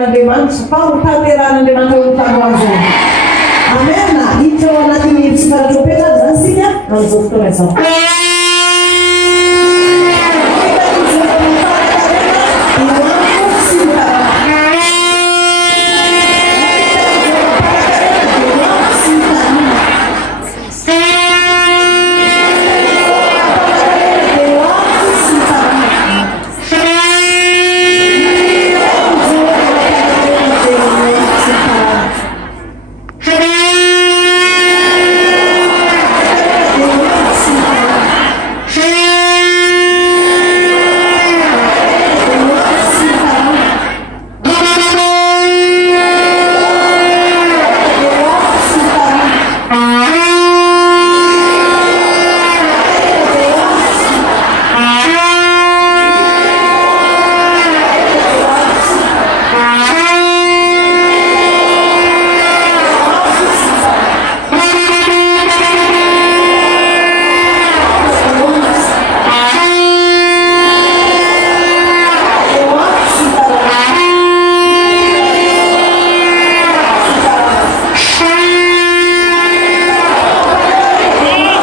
tenen'Andriamanitra, famotanteran'Andriamanitra eo amin'ny tany azo. Amena, hiditra ao anatin'ny fisivaratro petrany zany sika amin'izao fotoana izao.